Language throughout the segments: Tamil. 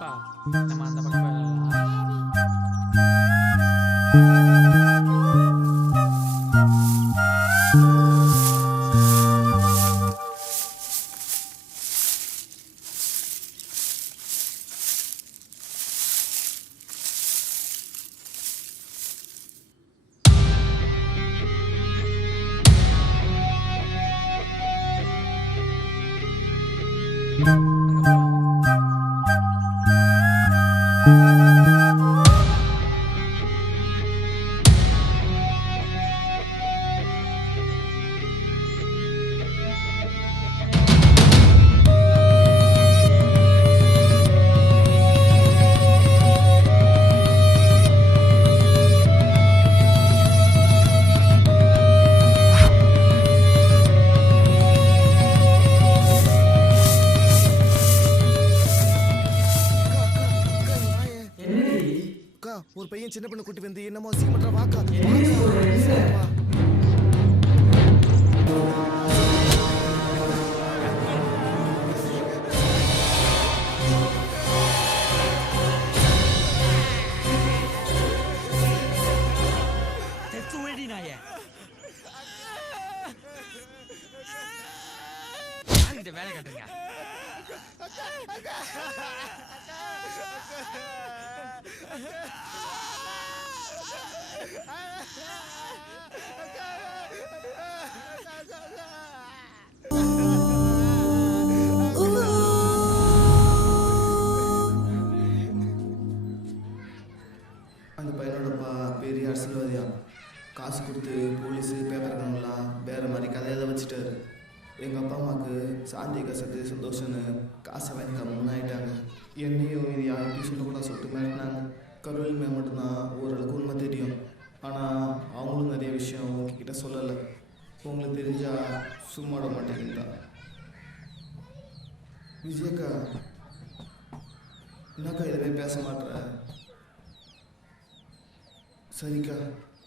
வாப்பா நம்ம அந்த பக்கம் போயிடலாம். ஒரு பையன் சின்ன பண்ண கூட்டி வந்து என்னமோ சீமன்ற வாக்கா வேலை கட்டுங்க. அந்த பையனோடப்பா பெரிய அரசியல்வாதியா, காசு கொடுத்து போலீஸு பேப்பர்காரங்களாம் வேற மாதிரி கதையை வச்சுட்டாரு. எங்கள் அப்பா அம்மாவுக்கு சாந்தி கசத்து சந்தோஷம்னு காசை வாங்கி கம்முன்னு ஆகிட்டாங்க. என்னையும் இது யார்கிட்டையும் சொல்லக்கூடாது சொல்லிட்டு மிரட்டினாங்க. கருவல் மேம் மட்டும்தான் ஓரளவுக்கு உண்மை தெரியும். ஆனால் அவங்களும் நிறைய விஷயம் உங்ககிட்ட சொல்லலை. உங்களுக்கு தெரிஞ்சால் சும்மா விட மாட்டேங்குதா? விஜயக்கா, என்னக்கா எதுவுமே பேச மாட்டேற? சரிக்கா,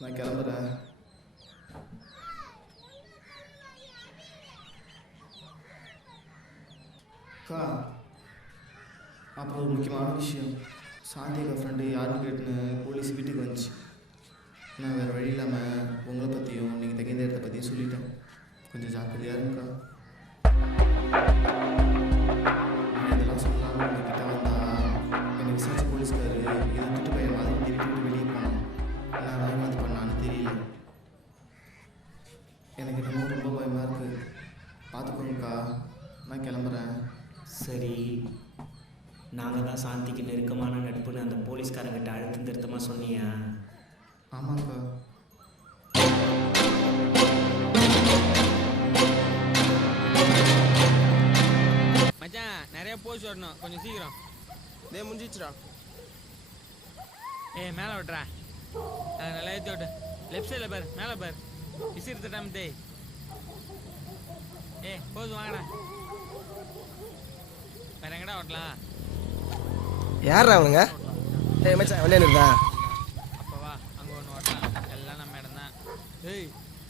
நான் கிளம்புறேன். அக்கா, அப்புறம் ஒரு முக்கியமான விஷயம். சாந்தியக்கா ஃப்ரெண்டு யாருன்னு கேட்டுன்னு போலீஸ் வீட்டுக்கு வந்துச்சு. நான் வேறு வழி இல்லாமல் உங்களை பற்றியும் நீங்கள் தகுந்த இடத்த பற்றியும் சொல்லிட்டேன். கொஞ்சம் ஜாக்கிரதையாக இருக்கா. இதெல்லாம் சொல்லலாம் உங்ககிட்ட வந்தால் என்னை விசாரிச்ச போலீஸ்காரு இதை திட்டு பையன் மாதிரி வீட்டு வெளியே போனோம். நான் வாங்கி பண்ணான்னு தெரியல. எனக்கு என்னமோ ரொம்ப பயமாக இருக்குது. பார்த்துக்கோங்கக்கா, நான் கிளம்புறேன். சரி, நாங்கள் தான் சாந்திக்கு நெருக்கமான நட்புன்னு அந்த போலீஸ்காரங்கிட்ட அழுத்தம் திருத்தமாக சொன்னியா? ஆமாக்கா. மச்சான் நிறைய போஸ்ட் வரணும், கொஞ்சம் சீக்கிரம். முடிச்சிடா. மேலே விட்டுறா, நல்லா ஏற்றி விட்டு. லெஃப்ட் சைடில் பாரு, மேலே பாரு. விசிறுத்த டைம் தேய். போதும் வாங்கடா. வேற எங்கடா ஓட்டலாம்? யாரா அவனுங்க? மச்சான் விளையாடுறா. அப்போ வா, அங்கே ஒன்று ஓட்டலாம். எல்லாம் நம்ம இடம் தான்.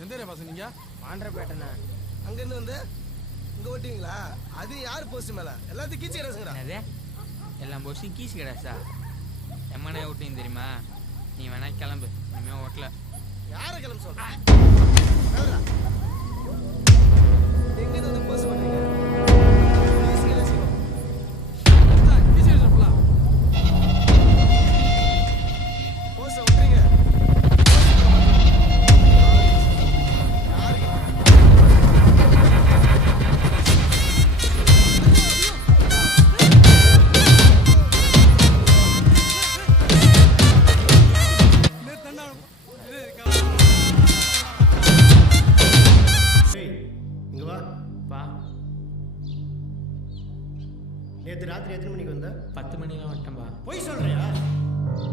எந்த பாசம் நீங்கள்? பாண்டரப்பேட்டண்ணா. அங்கேருந்து வந்து இங்கே ஓட்டுவீங்களா? அது யார் போஸ்ட் மேலே எல்லாத்தையும் கீச்சு கிடச்சுங்கடா. அதே எல்லாம் போஸ்ட்டும் கீஸ் கிடாசா? எம்மனே ஓட்டின்னு தெரியுமா? நீ வேணா கிளம்பு, இனிமே ஓட்டல. யாரை கிளம்ப சொல்ற? எங்கேருந்து வந்து போஸ்ட் பண்ணுறீங்க? நேற்று ராத்திரி எத்தனை மணிக்கு வந்த? 10 மணிலாம் வட்டம்பா. போய் சொல்றியா?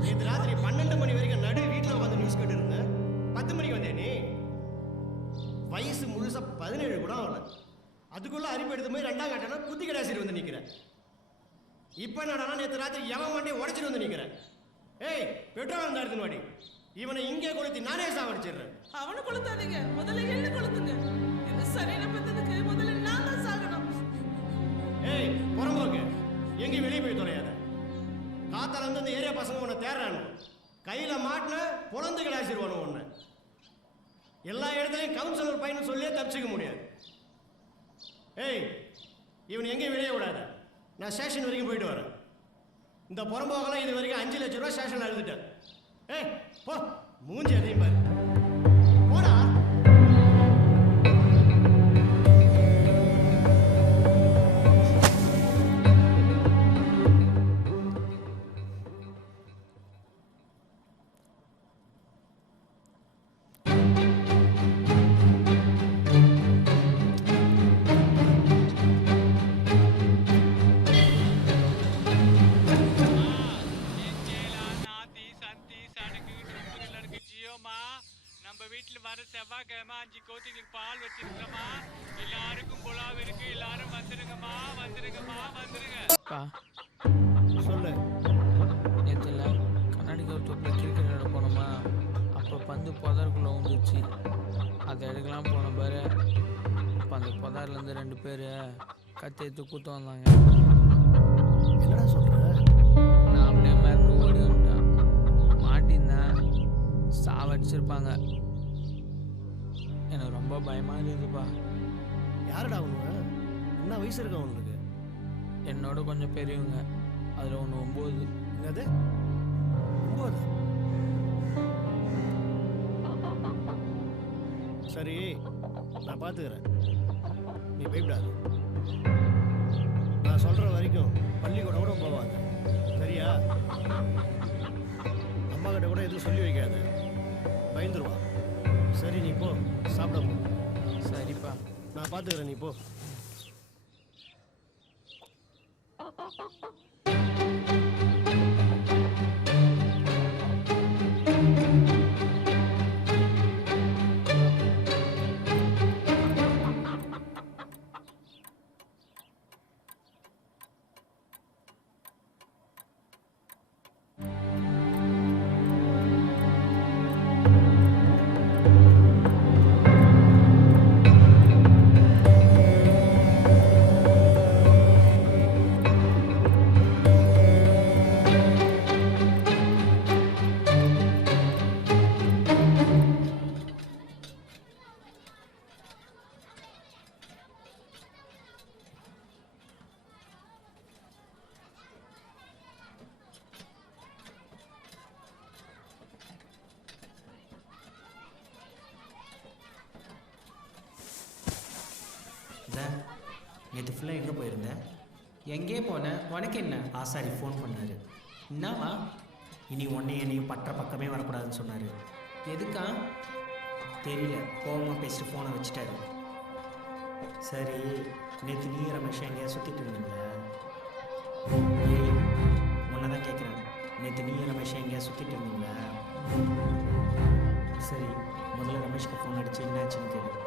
நேற்று ராத்திரி 12 மணி வரைக்கும் நடு வீட்டில் உட்காந்து நியூஸ் கேட்டு இருந்தேன். 10 மணிக்கு வந்தே நீ? வயசு முழுசா 17 கூட ஆகல. அதுக்குள்ள அறிவு எடுத்து போய் 2ஆம் கட்டணா குத்தி கடாசிட்டு வந்து நிற்கிறேன். இப்போ என்னடா நேற்று ராத்திரி எவன் மாட்டே உடச்சிட்டு வந்து நிற்கிறேன். ஏய், பெட்ரோல் அந்த எடுத்துன்னு வாடி. இவனை இங்கே கொளுத்தி நானே சாவடிச்சிடுறேன். அவனை கொளுத்தாதீங்க, முதல்ல என்ன கொளுத்துங்க. இந்த சரீர பத்ததுக்கு முதல்ல நான் தான் சாகணும். ஏய், புறம்போக்கு, எங்கேயும் வெளியே போய் தொலையாத. பசங்க உன்னை தேடுறானு. கையில் மாட்டின பொழந்து கிடாசிடுவானு ஒன்று. எல்லா இடத்துலையும் கவுன்சிலர் பையனை சொல்லியே தப்பிச்சிக்க முடியாது. ஏய், இவன் எங்கேயும் வெளியே விடாத. நான் ஸ்டேஷன் வரைக்கும் போயிட்டு வரேன். இந்த புறம்போகலாம் இது வரைக்கும் 5 லட்ச ரூபா ஸ்டேஷனில் எழுதிட்டேன். ஏய் போ, மூஞ்சி அதையும் பாரு. போடா. செவ்வாய்க்கிழமை 5 கோத்திங்களுக்கு பால் வச்சிருக்கோமா. எல்லாருக்கும் புலாவ் இருக்கு. எல்லாரும் வந்துருங்கம்மா, வந்துருங்கம்மா, வந்துருங்க. சொல்லு. நேற்றுல கண்ணாடி கவுத்தோப்பில் கிரிக்கெட் விளையாட போனோமா, அப்போ பந்து புதருக்குள்ளே வந்துச்சு. அதை எடுக்கலாம் போன பாரு. அப்போ அந்த புதர்லேருந்து 2 பேர் கத்தி எடுத்து கூத்த வந்தாங்க. என்னடா சொல்ற? நான் அப்படியே மேலே ஓடி வந்துட்டேன். மாட்டிருந்தேன், சாவடிச்சிருப்பாங்க. எனக்கு ரொம்ப பயமாக இருக்குதுப்பா. யாருடா அவனுங்க? என்ன வயசு இருக்கு அவனுக்கு? என்னோட கொஞ்சம் பெரியவங்க. அதில் ஒன்று 9. என்னது 9? சரி, நான் பார்த்துக்கிறேன். நீ பயப்படாது. நான் சொல்கிற வரைக்கும் பள்ளிக்கூடம் கூட போவாங்க. சரியா? அம்மா கிட்ட கூட எதுவும் சொல்லி வைக்காது. பயந்துருவான். சரி, நீ போ, சாப்பிட போ. சரிப்பா, நான் பார்த்துக்கிறேன், நீ போ. நேற்று ஃபுல்லாக எங்கே போயிருந்தேன்? எங்கே போனேன்? உனக்கு என்ன? ஆசாரி ஃபோன் பண்ணார். என்னவா? இனி என்னையும் பற்ற பக்கமே வரக்கூடாதுன்னு சொன்னார். எதுக்கா? தெரியல, கோபமாக பேசிட்டு ஃபோனை வச்சுட்டாரு. சரி, நேற்று நீ ரமேஷ் எங்கேயா சுற்றிட்டு இருந்தீங்களா? ஏய், உன்னை தான் கேட்குறேன். நேற்று நீ ரமேஷ் எங்கேயா சுற்றிட்டு இருந்தீங்களா? சரி, முதல்ல ரமேஷ்க்கு ஃபோன் அடிச்சு என்னாச்சுன்னு கேளு.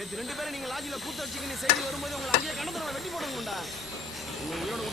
நேற்று 2 பேரும் நீங்க லாஜில கூத்த வச்சுக்கின்னு செய்தி வரும்போது உங்களை அங்கேயே கணத்துல வெட்டி போடுங்கடா.